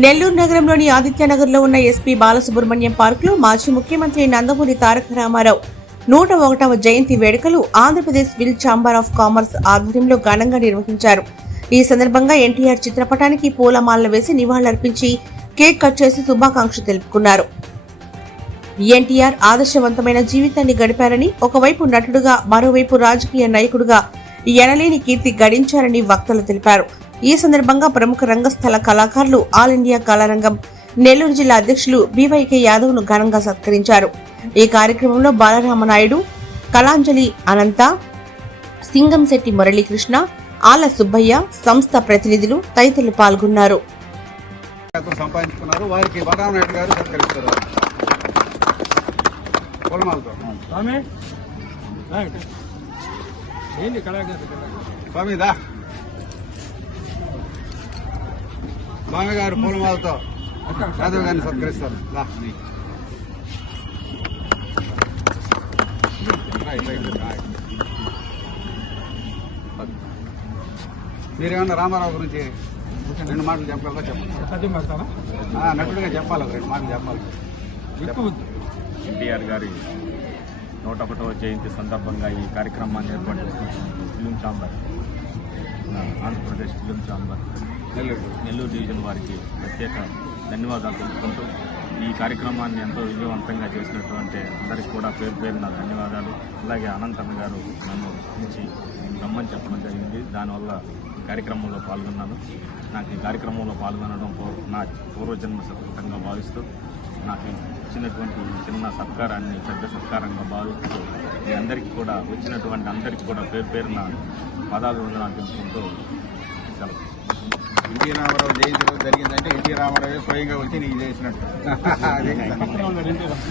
నెల్లూరు నగరంలోని ఆదిత్యనగర్లో ఉన్న ఎస్పీ బాలసుబ్రహ్మణ్యం పార్కులో మాజీ ముఖ్యమంత్రి నందమూరి తారక రామారావు నూట ఒకటవ జయంతి వేడుకలు Andhra Pradesh will chamber of commerce ఆధ్వర్యంలో ఘనంగా నిర్వహించారు. ఈ సందర్భంగా ఎన్టీఆర్ చిత్రపటానికి పూలమాలలు వేసి నివాళులర్పించి కేక్ కట్ చేసి శుభాకాంక్షలు తెలుపుకున్నారు. ఎన్టీఆర్ ఆదర్శవంతమైన జీవితాన్ని గడిపారని ఒకవైపు నటుడుగా మరోవైపు రాజకీయ నాయకుడుగా ఎనలేని కీర్తి గడించారని వక్తలు తెలిపారు. ఈ సందర్భంగా ప్రముఖ రంగస్థల కళాకారులు ఆల్ ఇండియా కళారంగం నెల్లూరు జిల్లా అధ్యక్షులు బీవైకే యాదవ్ను ఘనంగా సత్కరించారు. ఈ కార్యక్రమంలో బాలరామనాయుడు కళాంజలి అనంత సింగంశెట్టి మురళీకృష్ణ ఆల సుబ్బయ్య సంస్థ ప్రతినిధులు తదితరులు పాల్గొన్నారు. శాతం సంపాదించుకున్నారు. వారికి బలరామనాయుడు గారు సత్కరిస్తారు. పొలమాలతో స్వామి. రైట్ ఏంది కళాకారు స్వామి దా స్వామి గారు పూలమాలతో యాదవ్ గారిని సత్కరిస్తారు. మీరేమన్నా రామారావు గురించి రెండు మాటలు చెప్పగలరా చెప్పండి. నటుడిగా చెప్పాలి ఒక రెండు మాటలు చెప్పాలి. ఎక్కువ ఎన్టీఆర్ గారి నూట ఒకటవ జయంతి సందర్భంగా ఈ కార్యక్రమాన్ని ఏర్పాటు చేసిన film chamber. Andhra Pradesh film chamber. Nellore. Nellore division వారికి ప్రత్యేక ధన్యవాదాలు తెలుపుకుంటూ ఈ కార్యక్రమాన్ని ఎంతో విజయవంతంగా చేసినటువంటి అందరికీ కూడా పేరు పేరున ధన్యవాదాలు. అలాగే అనంతన్న గారు నన్ను పిలిచి రమ్మని చెప్పడం జరిగింది. దానివల్ల కార్యక్రమంలో పాల్గొన్నాను నాకు ఈ కార్యక్రమంలో పాల్గొనడం నా పూర్వజన్మ సత్కృతంగా భావిస్తూ నాకు ఇచ్చినటువంటి చిన్న సత్కారాన్ని పెద్ద సత్కారంగా భావిస్తూ మీ అందరికీ కూడా వచ్చినటువంటి అందరికీ కూడా పేరు పేరున పదాలు వందనాలు తెలుపుకుంటూ సెలవు ఎన్టీ రామారావు జయంతి రోజు జరిగిందంటే ఎన్టీ రామారావు స్వయంగా వచ్చి నీకు చేసినట్టు.